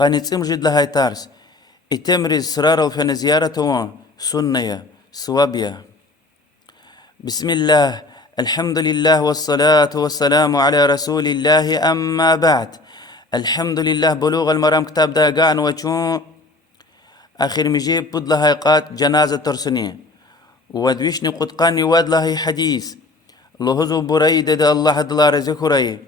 قانيتم جد لهاي تارس اتمرز سرار الفن زيارته سنية صوابية. بسم الله، الحمد لله والصلاة والسلام على رسول الله، أما بعد. الحمد لله بلوغ المرام كتاب داقان وشو آخر مجيب بود لهاي قات جنازة ترسني ودويشني قطقاني واد لهاي حديث لهزو بريد دا الله دلار ذكري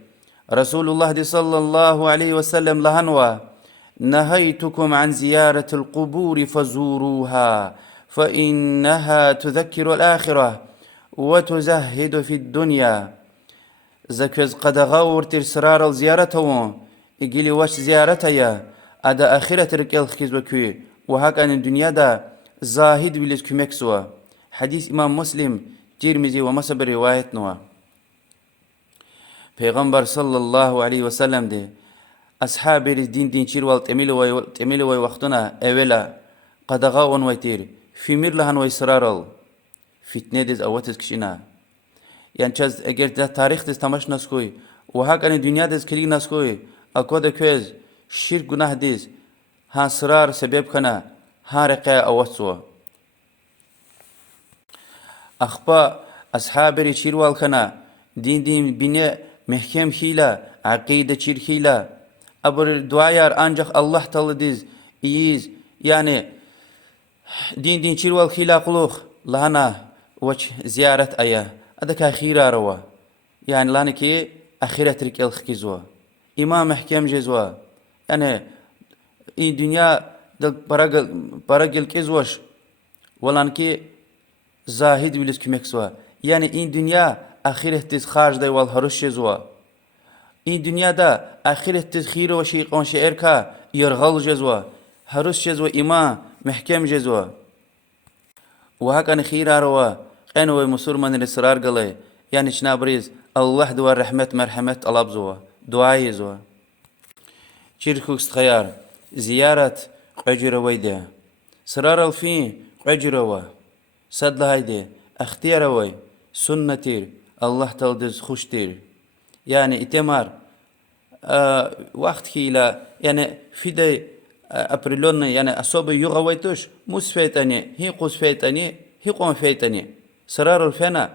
رسول الله دي صلى الله عليه وسلم لهنوا نهيتكم عن زيارة القبور فزوروها فإنها تذكر الآخرة وتزهد في الدنيا. زكز قد غور ترسرار الزيارة إجيلي واش زيارتها أدا آخرة ركيل خيزوكي وهكذا الدنيا دا زاهد بلس كمكسوا. حديث إمام مسلم ترمذي ومسب رواية نوا. پیغمبر صلى الله عليه وسلم دي أصحاب دين شير والتميل وقتنا أولا قد غاون ويتير في ميرلهن ويسرارل فتنة ديز أوتز كشينا يعني چاز اگر ده تاریخ ديز تماش نسكوي وهكذا الدنيا ديز كلي نسكوي أكود كويز شرك گناه ديز ها سرار سبب كنا ها رقا أوتسوا أخبا أصحاب شير والكنا دين بناء محكم خيلا عقيدة شير خيلا أبر دعايار أنجح الله تعالى ديز إيز يعني دين شير والخيلا قلوخ لهنا وش زيارة أيه أدك أخيرا روا يعني لانكي أخيرا ترك الخكزوا إمام محكم جزوا يعني إي دنيا دل برقل كزوش ولانكي زاهد بلس كمكسوا يعني إي دنيا أخيرا تز خارج داي والهرش جزوا إي دنيا دا أخيرا تز خير وشيقون شعركا يرغل جزوا هرش جزوا إمام محكم جزوا وهكذا خيرا روا أنا مسور من الإصرار قلي يعني شنابريز الله دوار رحمة مرحمة الله بزوا دعاء زوا شيركوكس خيار زيارة قجرة ويدا سرار الفين قجرة صد هايدي اختيار وي سنة تير الله تلدز خوش تير يعني اتمار وقت كيلا يعني في دي أبريلون يعني أصوب يغويتوش مسفيتني هي قوس فيتني هي قوم فيتني سرار الفنا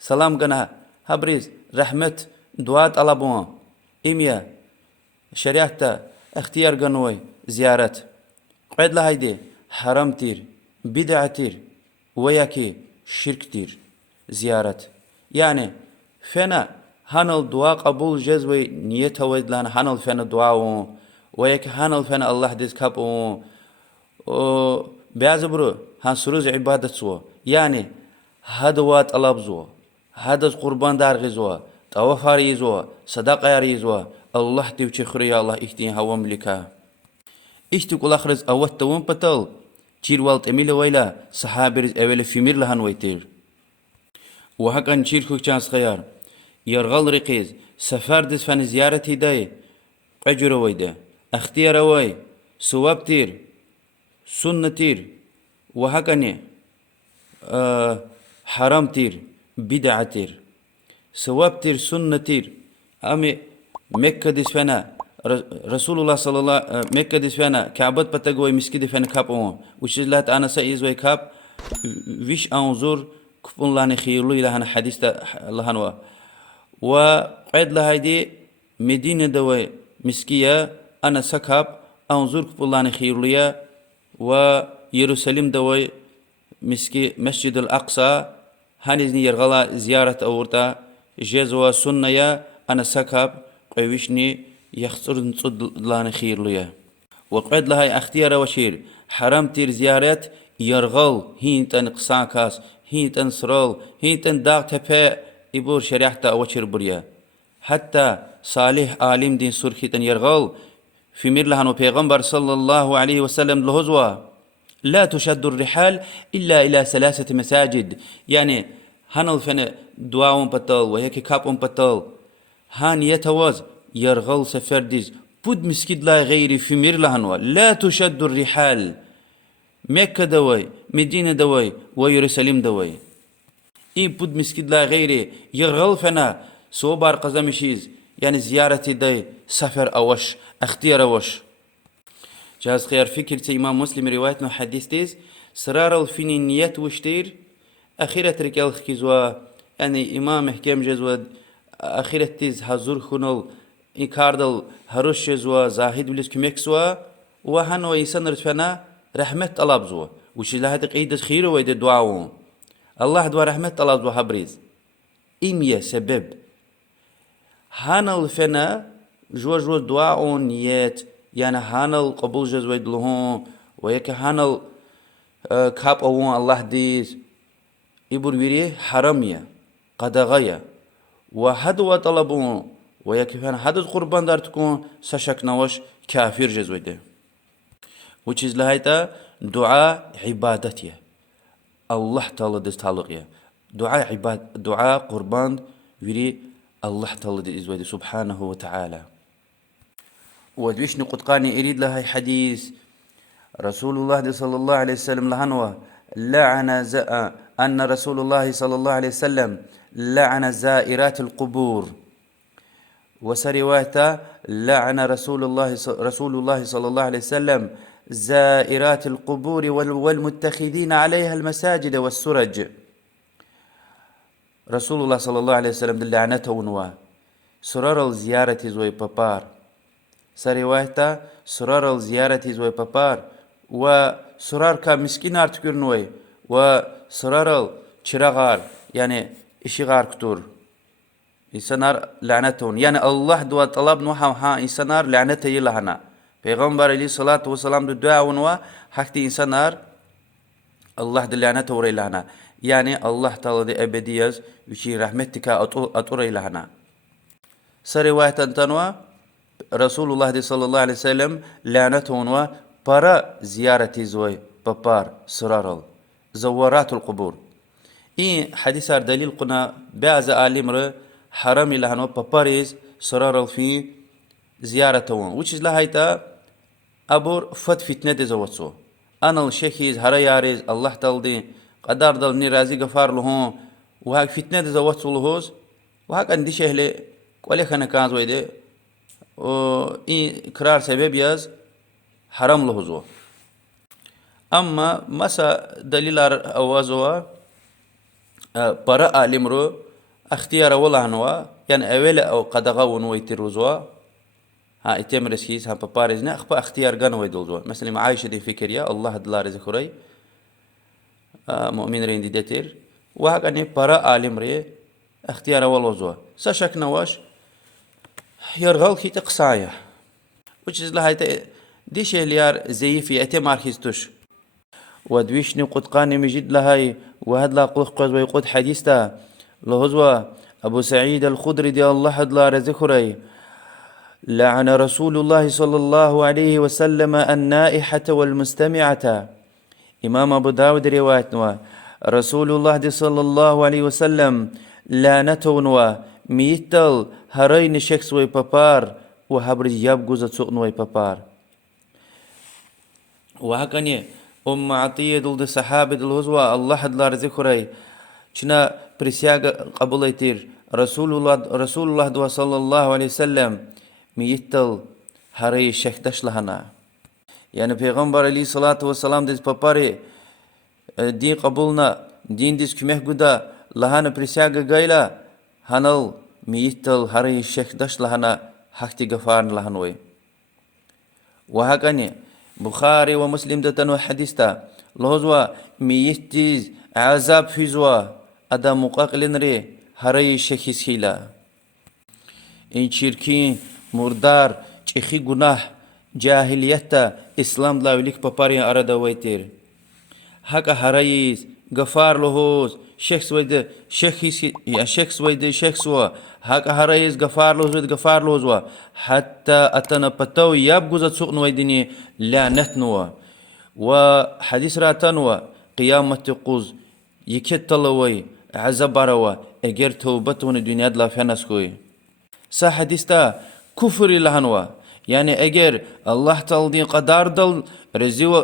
سلام قنا هبريز رحمة دعاء ألابون إميا شريعة اختيار قنوي زيارة قيد لهايدي حرام تير بدعة تير وياكي شرك تير زيارة يعني فنا هنال دعاء قبول جزوي نيته ويد لان هنال فنا دعاء وياكي هنال فنا الله ديز كابو بيعزبرو هن سروز عبادة سوا يعني هدوات ألابزوا هدز قربان دار غزوا توفار يزوا صدقة يزوا الله تيوشي خريا الله اختين هوام لكا اشتك الأخرز أوت توم بطل تير والت أميل ويلا صحابرز أولا في مير لهن ويتير وهكا نشير خوك چانس خيار يرغل رقيز سفر دز فن زيارة هداية قجر ويدا اختيار وي سواب تير سنة تير وهكا حرام تير بدعة تير سواب تير سنة تير أمي مكة ديس فانا رسول الله صلى الله مكة ديس فانا كعبت بتقوي مسكي دي فانا كاب وش لات أنا سايز وي كاب ويش أنظر كفون لاني خيرلو إلى هنا حديث لهنوا وقعد لهايدي مدينة دوي مسكية أنا سكاب أنظر كفون لاني خيرلو ويروسلم دوي مسكي مسجد الأقصى هانيزني يرغلا زيارة أورتا جزوة سنة أنا سكاب قويشني يخسر نصد لان خير ليا وقعد لها اختيار وشير حرام تير زيارات يرغل هين تن قساكاس هين تن سرال هين تن داغ تفا إبور شريحتا وشير بريا حتى صالح عالم دين سرخي تن يرغل في ميرلهان وبيغمبر صلى الله عليه وسلم لهزوا لا تشد الرحال إلا إلى 3 مساجد يعني هنال فن دعاء بطل وهيك كاب بطل هان يتواز يرغل سفرديز بود مسكيد لا غيري في ميرلهن لا تشد الرحال مكة دوي مدينة دوي ويروسلم دوي إي بود مسكيد لا غيري يرغل فنا صوبار قزمشيز يعني زيارتي داي سفر أوش اختيار أوش جاز خيار فكر تي إمام مسلم روايتنا حديث تيز سرار الفيني نيت وشتير أخيرة ركال خيزوا يعني إمام حكيم جزود أخيرة تيز حضور خنول إنكاردل هروش جزوا زاهد وليس كميكسوا وهنو إنسان رتفنا رحمة طلب زوا وش لها تقيد خير ويد الدعاء الله دوا رحمة طلب زوا حبريز إمية سبب هانل فنا جو دعاء نيات يعني هانل قبول جزويد لهم ويك هانل كاب أوان الله ديز يبور ويري حرامية قدغية وهدو طلبون ويك فان هدو قربان دار تكون سشك نوش كافر جزويده which is لهايتا دعاء عبادتيه الله تعالى دست تعلقيه دعاء قربان ويري الله تعالى دست سبحانه وتعالى ودويش نقط قاني أريد لها حديث رسول الله صلى الله عليه وسلم لهنوه أن رسول الله صلى الله عليه وسلم لعن زائرات القبور وسرواته لعن رسول الله صلى الله عليه وسلم زائرات القبور والمتخذين عليها المساجد والسرج رسول الله صلى الله عليه وسلم لعنته ونوا سرر الزيارة زوي بابار سرواته سرر الزيارة زوي بابار وسرار كمسكين ارتكرنوي وسرار چراغار يعني اشغار كتور إنسانار لعنتون يعني الله دوا طلب نوحا ها إنسانار لعنته يلهنا پیغمبر علیه الصلاة والسلام دعا ونوا حكتي إنسانار الله دل لعنته وري لهنا يعني الله تعالى دي أبديز وشي رحمتك أطوري لهنا سرواية تنوا رسول الله صلى الله عليه وسلم لعنته ونوا برا زيارة زوي ببار سرارل زورات القبور این حدیث دلیل قنا بعض عالم حرام لهنو بباريز سرارل في زيارتهم which is لهايتا أبور فتنة دزوتسو أنا الشيخيز هرا ياريز الله تلدي قدر دل رازي غفار لهم وهاك فتنة دزوتسو لهوز وهاك عندي شهلة قولي خانا كانز ويدي إن قرار سبب ياز حرام لهوزو أما مسا دليل أوازوا برا عالم رو اختيار ولا هنوا يعني أول أو قدغا ونويتروزوا ها اتمرس هيس ها ببارزنا أخبا اختيار جانو يدلزوا مثلا مع عايشة دي فكريا الله دلار ذكري مؤمن رين دي دتير وهكذا برا عالم ري اختيار ولا زوا سشك نواش يرغل كي تقصايا which is لهاي دي شيء ليار زي في اتمار هيستوش ودويشني قد قاني مجد لهاي وهد لا قد ويقود حديثتا لهزوا أبو سعيد الخدري دي الله دلار ذكري لعن رسول الله صلى الله عليه وسلم النائحة والمستمعة إمام أبو داود روايتنا رسول الله صلى الله عليه وسلم لعنته ميتل هرين شخص وي بابار وهبر يبغز تسوقن وي بابار وهكذا عطية دل الصحابة دل هزوا الله دلار ذكري چنا برسياغ قبوليتير رسول الله صلى الله عليه وسلم ميتل هري شيخ دش لهنا يعني پیغمبر عليه الصلاة والسلام دز باباري دين قبولنا دين دز كمه قدا لهنا برسياغ غايلا هنال ميتل هري شيخ دش لهنا حقتي غفارن لهنوي وهكذا بخاري ومسلم دتنو حديثتا لهزوا ميتيز عذاب فيزوا ادا مقاقلن ري هري شيخ سيلا این چرکین مردار چخی گناه جاهلیت اسلام لاولیک پپاری آرده ویتر هک هرایز غفار لهوز شخص وید شخص و هک هرایز غفار لهوز و حتى اتنا پتو یاب گوزت سوق نویدنی لعنت نوا و حدیث راتن و قیامت قوز یکت تلوی عذاب روا اگر توبتون دنیا دلا فنس کوی سا حديثتا كفر لهنوا يعني اگر الله تعالى قدر دل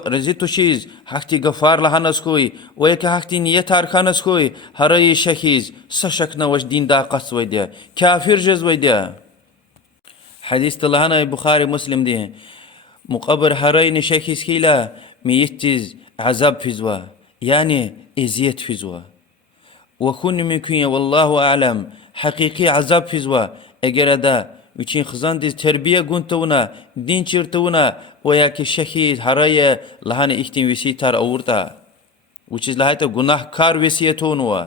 رزي توشيز حقتي غفار لهنسكوي ويك حقتي نيت اركانسكوي هري شخيز سشكنا وش دين دا قص ويديا كافر جز ويديا حديث لهنا بخاري مسلم دي مقابر هرين شخص كيلا ميتز عذاب فيزوا يعني إزيت فيزوا وكون ممكن والله أعلم حقيقي عذاب فيزوا اگر دا وچين خزان ديز تربية قنتونا دين چرتونا وياك شخص هراي لهان اختين وسيتار أورتا وچيز لهايتا گناه كار وسيتونوا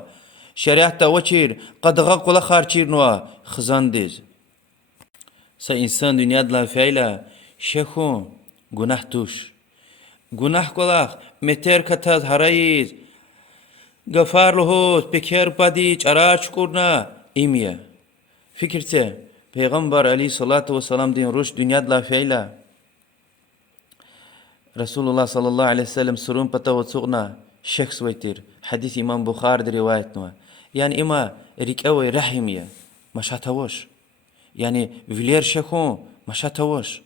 شريعتا وچير قدغا قولا خار چيرنوا خزان ديز سا انسان دنیا دلا فعلا شخو گناه توش گناه قولا متر كتاز هرايز غفار لهوز بكير بادي چراچ كورنا إيميا فكرته پیغمبر علی صلاة و سلام دين روش دنیا دلا فعلا رسول الله صلى الله عليه وسلم سرون پتا وصغنا شخص ويتر حديث إمام بخار دي روايتنا يعني إما ريكاوي رحمية مش هتوش يعني فيلير شخون مش هتوش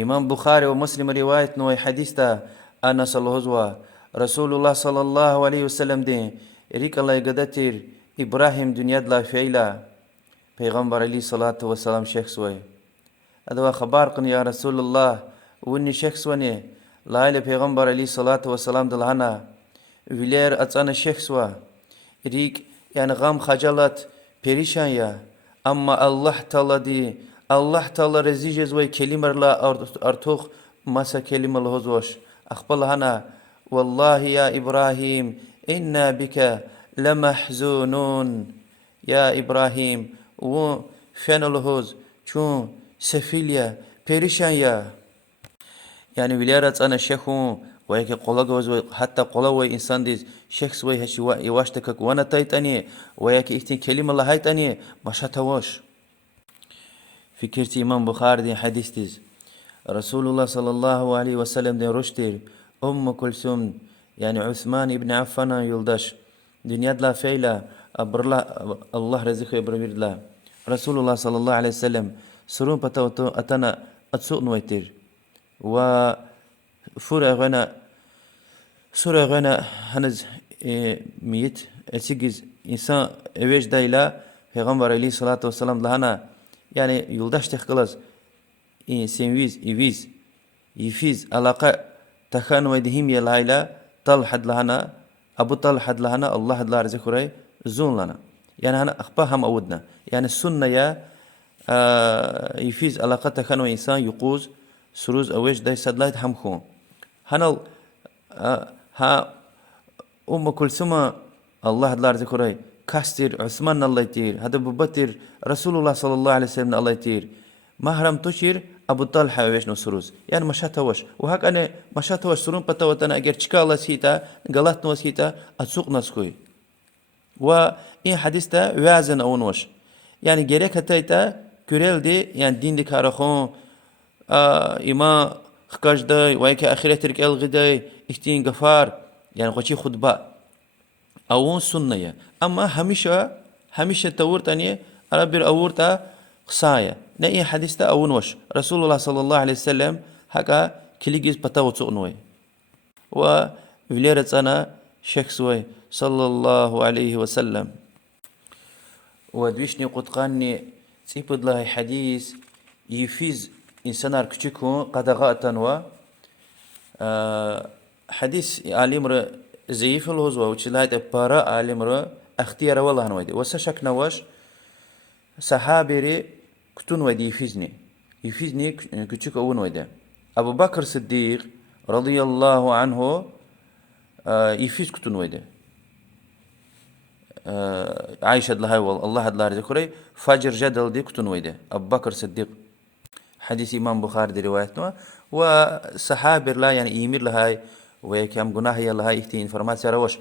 إمام بخاري ومسلم روايتنا حديث تا أنا صلى الله رسول الله صلى الله عليه وسلم دي ريك الله يقدتر إبراهيم دنيا دلا فعلا پیغمبر علی صلاة و سلام شخص وي ادوا خبر قن يا رسول الله وني شخص وني لايل پیغمبر علی صلاة و سلام دلهنا ویلر اتانا شخص و ريك يعني غم خجلت پریشان يا اما الله تعالى دي الله تعالى رزيجز وي كلمه لا ارتوخ مسا كلمه الهزوش اخبل هنا والله يا ابراهيم انا بك لمحزونون يا ابراهيم و فين الهوز چون سفيليا پريشان يا يعني وليارات انا شيخو ويك قولا حتى قولا وي انسان ديز شخص وي هشي يواشتك وانا تايتاني ويك اختين كلمة الله هايتاني مش هتواش فكرتي امام بخاري دي حديث ديز رسول الله صلى الله عليه وسلم دي رشتير كلثوم يعني عثمان ابن عفان يلدش دنيا دلا فيلا الله رزقه ابراهيم الله رسول الله صلى الله عليه وسلم سرون بتاوتو أتنا أتسوق نويتير و فورا غنا هنز ميت أتسجز إنسان إيش دايلا پیغمبر عليه الصلاة والسلام لهنا يعني يلدش تخلص إن سنويز يفيز علاقة تخان ويدهم يلايلا طل حد لهنا أبو طل حد لهنا الله حد لا رزقه زون لنا يعني هنا أخبار هم أودنا يعني السنة يا يفيز علاقته كانوا إنسان يقوز سروز أويش داي سدلايت هم خون هنا ها كلثوم الله دلار ذكره كاستر عثمان الله يتير هذا ببتر رسول الله صلى الله عليه وسلم الله يتير محرم تشير أبو طلحة ويش نسروز يعني مشاتوش وهك أنا مشاتوش سرون بتوتنا أجر شكالة سيتا غلط نوسيتا أتسوق نسكوي وإن حديثة وازن أو نوش يعني جريك هتايتا كوريل دي يعني دين دي كارخون إما خكاش داي ويك آخرة ترك الغداي اختين غفار يعني قوشي خطبة أو سنة أما هميشة تورتاني أرابير أورتا قصايا نأي حديثة أو نوش رسول الله صلى الله عليه وسلم هكا كليجيز بتاو تسؤنوي وفليرت أنا شخصوي صلى الله عليه وسلم ودويشني قطقاني تيبد الله حديث يفيز إنسان كتشكو قدغاء و حديث عالم زيف الهزوة وشلايت بارا عالم اختيار والله نويدي وسشك نواش صحابي كتون ويدي يفيزني كتشكو أون ويدي أبو بكر الصديق رضي الله عنه يفيز كتون ويدي عايشة لهاي والله الله ذكري فجر جدل دي كتون ويدي أبو بكر الصديق حديث إمام بخاري دي روايتنا وصحابي لا يعني يمير لهاي ويكام جناهي لهاي اختي انفرماتيا روش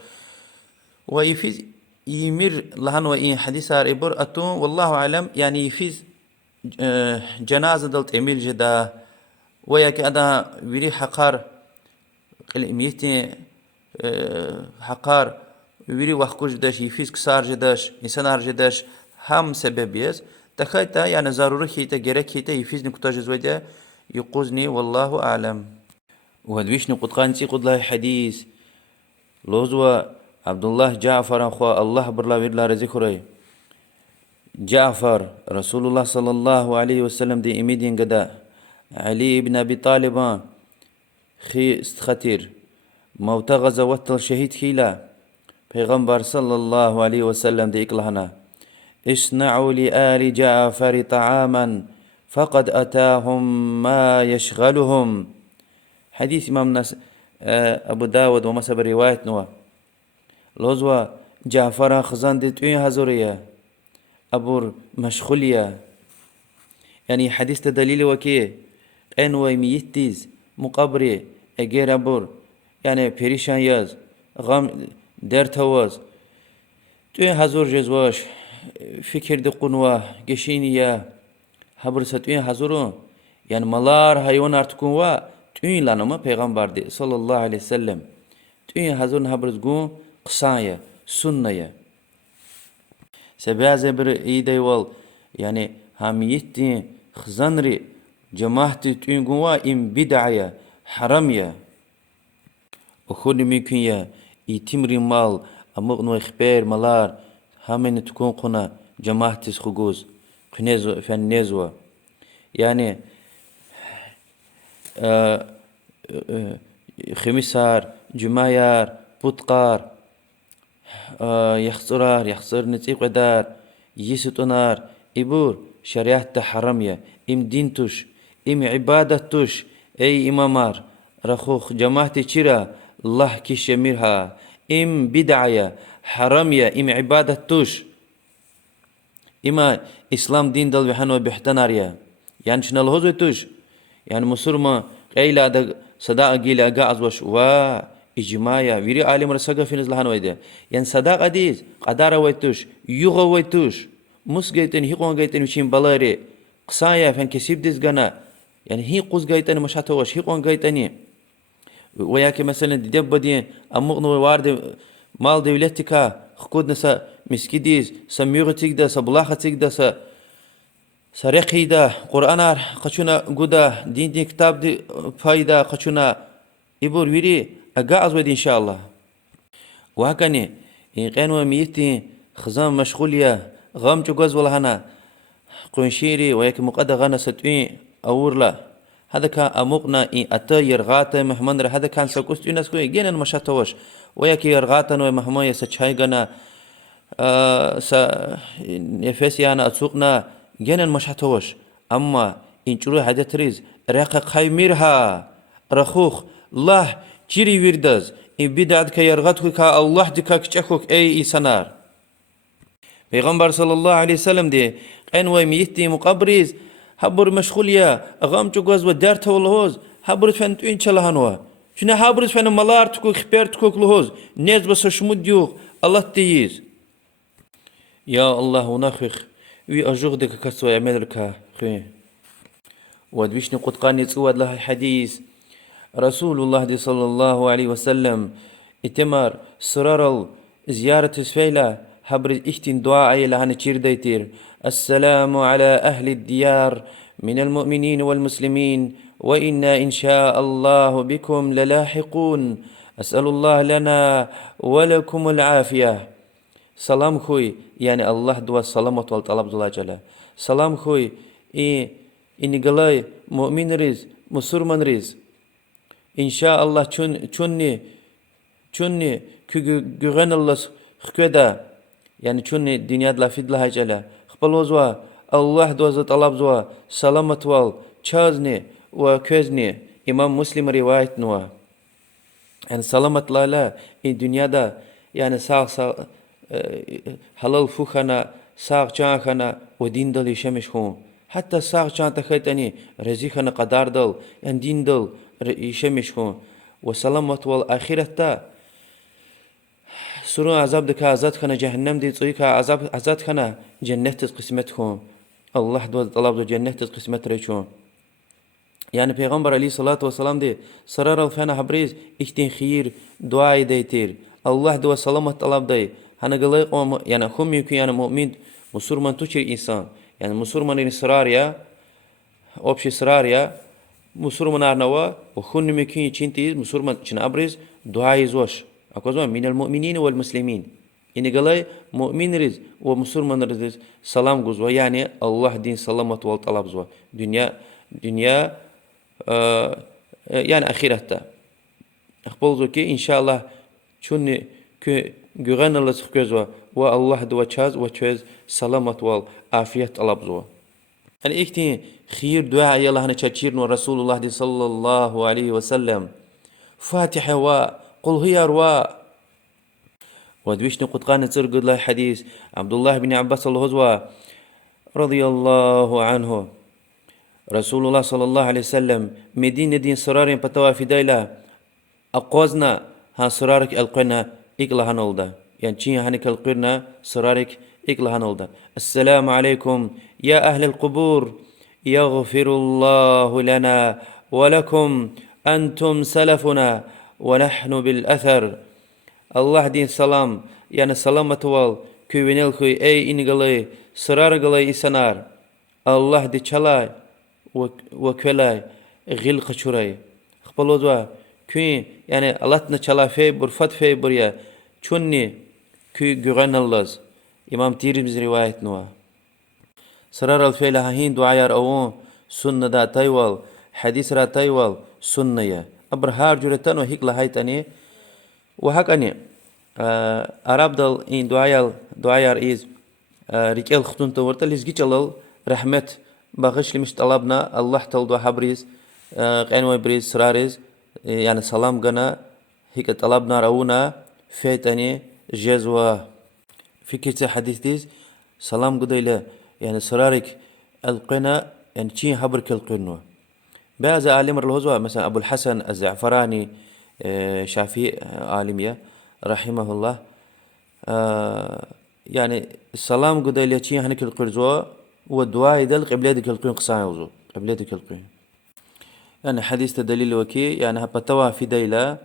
ويفيز يمير لهن وإن حديث إبر أتون والله أعلم يعني يفيز جنازة دلت إميل جدا وياك أدا وري حقار الإميتي حقار وري وحكوش داش يفيز كسار جداش إنسان جداش هم سبب يز تخيتا يعني ضروري خيتا جرك خيتا يفيز نكتاج زوجة يقوزني والله أعلم وهدويش نقطقان تي قد له حديث لوزوا عبد الله جعفر أخوة الله برلا ويرلا رزقه جعفر رسول الله صلى الله عليه وسلم دي إميدين قدا علي بن أبي طالب خي استختير موتا غزوات الشهيد خيلا پیغمبر صلى الله عليه وسلم ديك لهنا اصنعوا لآل جعفر طعاما فقد أتاهم ما يشغلهم. حديث إمام أبو داود ومسب رواية نوا لوزوا جعفر خزان دي توين هزورية أبور مشغولية. يعني حديث دليل وكي انوي ميتيز مقابري اجير أبور يعني بريشان ياز غام درتواز توين هزور جزواش فكر دي قنوة جشينية هبر ستوين هزورو يعني ملار هايون ارتكون وا توين لانما پیغمبر دي صلى الله عليه وسلم توين هزور هبرزگون قصايا سنة سبازة بر ايدي وال يعني هاميتي خزانري جماعتي توين قوا ام بدعية حرامية وخوني ممكن يا يتمري مال أمغنو إخبار ملار همين تكون قنا جماعتي خجوز خنيزو فنيزوا يعني خميسار جمايار بوتقار يخسر نتيق دار يسطنار إبور شريعة حرامية إم دينتوش إم عبادتوش أي إمامار رخوخ جماعتي تشيرا الله كيش يميرها إم بدعية حرامية إم عبادتوش إما إسلام دين دل بحنو بحتناريا يعني شنال هزوتوش يعني مسلمة قيلة دا صداقة جيلة أقاعز وش إجماعية ويري عالم رساقة في نزلحان ويدا يعني صداقة ديز قدارة ويتوش يوغا ويتوش مس جايتن هيقوان جايتن وشين بلاري قصايا فان كسيب ديز غانا يعني هي قوز جايتن مش هتوش هيقوان جايتني وياك مثلا دب دي أمغنو وارد مال دولتك خكود نسا مسكيديز سميغتيك دا سبلاختيك دا سرقي دا قرآن قشونا قودا دين كتاب دي فايدا قشونا إبور ويري أقاعز ودي إن شاء الله وهكذا إن قانوا ميتي خزام مشغولية غام جوز ولا هنا قنشيري وياك مقدر غانا ستوين أورلا هذا كان أموقنا إن أتا يرغاتا محمد هذا كان سكوست يناس كوي جينا مشاتوش وياك يرغاتا ومحمد يسچاي غانا نفسي أنا أتسوقنا جينا مشاتوش أما إن شروع حاجة تريز رقا قيميرها رخوخ الله جيري ويردز إن بدعت كيرغتك الله دكا كچكوك أي إسانار پیغمبر صلى الله عليه وسلم دي قنوة ميتي مقبريز هبر مشغولية أغام جوز ودارت والهوز هبر فن توين شلهانوا شنو هبر فن ملار تكوك خبر تكوك لهوز نيز بس شمود يوغ الله تيز يا الله ونخخ وي أجوغ دك كسوة يعملك خي ودويشني قد قاني تسود لها حديث رسول الله صلى الله عليه وسلم اتمر سرار زيارة سفيلة هبر اختن دعاء لهن تشيرديتير السلام على أهل الديار من المؤمنين والمسلمين وإنا إن شاء الله بكم للاحقون أسأل الله لنا ولكم العافية. سلام خوي يعني الله دوا السلامة والطلب الله جل سلام خوي إني قلاي مؤمن ريز مسلمان ريز إن شاء الله چوني كغن الله خكدا يعني چوني دنيا دلا فيد لها جل خبل وزوا الله دوا طلب زوا سلامة وال چازني وكوزني إمام مسلم رواية نوا يعني سلامة لا إن دنيا دا يعني ساق حلال فوخنا ساق چاخنا ودين دل يشمش هون حتى ساق چان تخيتني رزيخنا قدار دل يعني دين دل يشمش هون وسلامة والآخرة سرو عذاب دك عذاب خنا جهنم دي صيك عذاب خنا جنة قسمتهم الله دو طلب دو جنة قسمت ريشون يعني پیغمبر عليه الصلاة والسلام دي سرر الفنا حبريز اختين خير دعاء ديتير الله دو سلامة طلب دي هنا قال يعني هم يمكن يعني مؤمن مسلمان تشير إنسان يعني مسلمان إسرار يا أبشي إسرار يا مسلمان أرنوا وخون يمكن يشينتي مسلمان شن أبرز دعاء يزوش أكوزوا من المؤمنين والمسلمين إن قال مؤمن رز ومسلمان رز سلام جزوا يعني الله دين سلامة والطلب زوا دنيا yani ahirette. Akboldu ki inşallah çünkü güven Allah göz ve Allah dua çaz ve çöz salamat ve afiyet alabzu. Yani ikti khir dua Allah'ını çaçir ve Resulullah sallallahu aleyhi ve sellem Fatiha ve kul hiyar ve ودويشني قد قانا ترقد الله حديث عبد الله بن عباس الهزوة رضي الله عنه رسول الله صلى الله عليه وسلم مدينة دين سرارين بتوا في دايلا أقوزنا ها سرارك القنا إقلا هنولدا يعني تشين هنك القرنا سرارك إقلا هنولدا السلام عليكم يا أهل القبور يغفر الله لنا ولكم أنتم سلفنا ونحن بالأثر Allah din salam yani salamat wal küvenel huy ey inigalay sırar galay isanar Allah di çalay ve kölay gil qaçuray xpalozwa kü yani Allah'na çala fey bur fat fey bur ya çunni kü güven Allah İmam Tirmizi rivayet nuwa sırar al feyla hin duayar o sunnada taywal hadis ra taywal sunnaya abr har juratan o hikla haytani وهكذا عرب دل إن دعاير إز رجال خطون تورت ليش جلال رحمة بخش لمش طلبنا الله تل دعاء بريز قانوي بريز سراريز يعني سلام جنا هيك طلبنا رونا فيتني جزوة في كتير حديث ديز سلام قديلا يعني سرارك القنا يعني شيء حبرك القنوة بعض عالم الهزوة مثلا أبو الحسن الزعفراني شافعي عالمية رحمه الله يعني السلام قد يلتشي هنك القرزوا والدعاء يدل قبلتك القين قصاي وزو قبلتك القين يعني حديث تدليل وكي يعني هبتوا في ديلا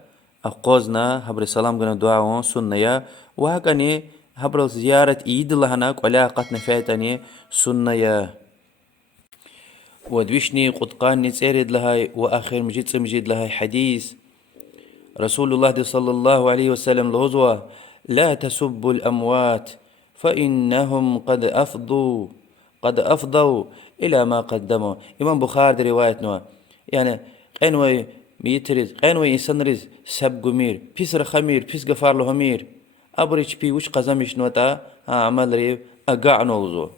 أقوزنا هبر السلام قنا دعاء سنة وهكذا هبر زيارة عيد الله هناك وعلاقة نفاتني سنة ودوشني قد قان نتسيرد لهاي وآخر مجيد لهاي حديث رسول الله صلى الله عليه وسلم الغزوة لا تسبوا الأموات فإنهم قد أفضوا إلى ما قدموا إمام بخاري رواية نوا يعني قنوي ميترز قنوي إنسان رز سب جمير بيسر خمير بيس غفار له همير أبرج بي وش قزمش نوتا عمل ريب أقع نوزو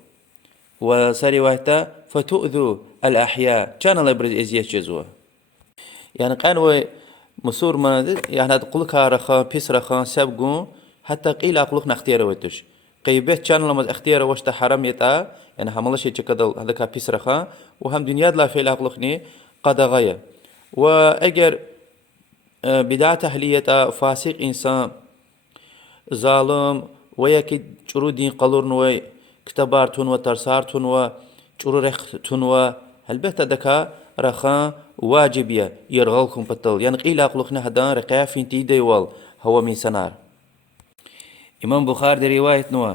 وسري وقتا فتؤذوا الأحياء كان الله يبرز إزيات جزوة يعني قنوي مسور ما يعني هذا قلك رخا بيس رخا سبقون حتى قيل أقولك نختيره وتش قيبت كان لما اختياره وش حرام يتا يعني هم الله شيء كذا هذا كبيس رخا وهم دنيا لا في أقولكني قد غير وأجر بداية تحلية فاسق إنسان ظالم ويكيد شرو دين قلورن وي كتبارتون وترسارتون وشرو رختون وهلبت دكا رخا واجبية يرغلكم بطل يعني قيل أقلقنا هدان رقايا فين تيدي وال هو من سنار إمام بخاري رواية نوا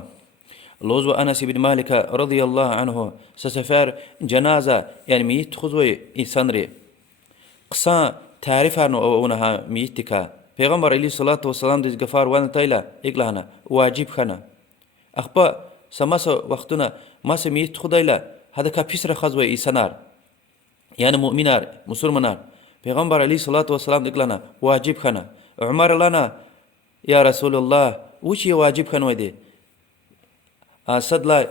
لوز أنس بن مالك رضي الله عنه سسفر جنازة يعني ميت خذوي إنسان ري قصا تعرف عنه أونها ميتك پیغمبر علیه الصلاة والسلام دز غفار وان تایلا اگلهنا واجب خنا أخبا سماس وقتنا ما سميت خدایلا هذا كابيسر خزوي إنسانار يعني مؤمنار مسلمانار پیغمبر علیه الصلاة والسلام اگلهنا واجب خنا عمر لنا يا رسول الله وش واجب خنا ودي صدلا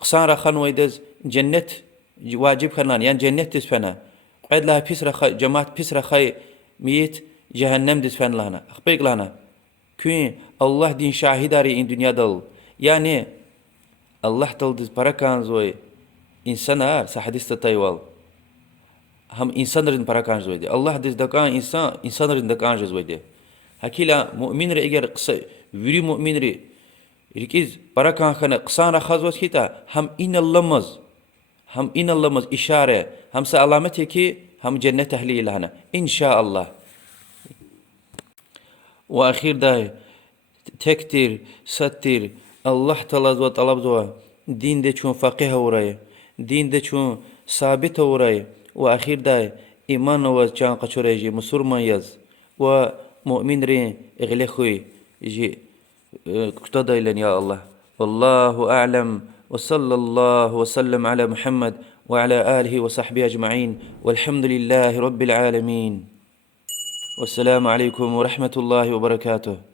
قصان رخان ويدز جنة واجب خنان يعني جنة تسفنا قد لها بيسر خي جماعة بيسر خي ميت جهنم تسفن لنا أخبيك لنا كوين الله دين شاهداري إن دنيا دل يعني الله تل دز بركان زوي إنسان سحديث تايوال هم إنسان رين بركان زوي دي الله دز دكان إنسان رين دكان زوي دي هكيلا مؤمن ري إجر قصة ويري مؤمن ري ركيز بركان خنا قصان رخازوس كيتا هم إن اللمز هم إن اللمز إشارة هم سألامته كي هم جنة أهلي لهنا إن شاء الله وأخير ده تكتير ستير الله تعالى وطلب زوا دين ده چون فقيه وراي دين ده چون ثابت وراي وأخير ده إيمان وجان قشوري مسلمان يز ومؤمن رين إغلي خوي يجي اقتضى يا الله والله أعلم وصلى الله وسلم على محمد وعلى آله وصحبه أجمعين، والحمد لله رب العالمين. والسلام عليكم ورحمة الله وبركاته.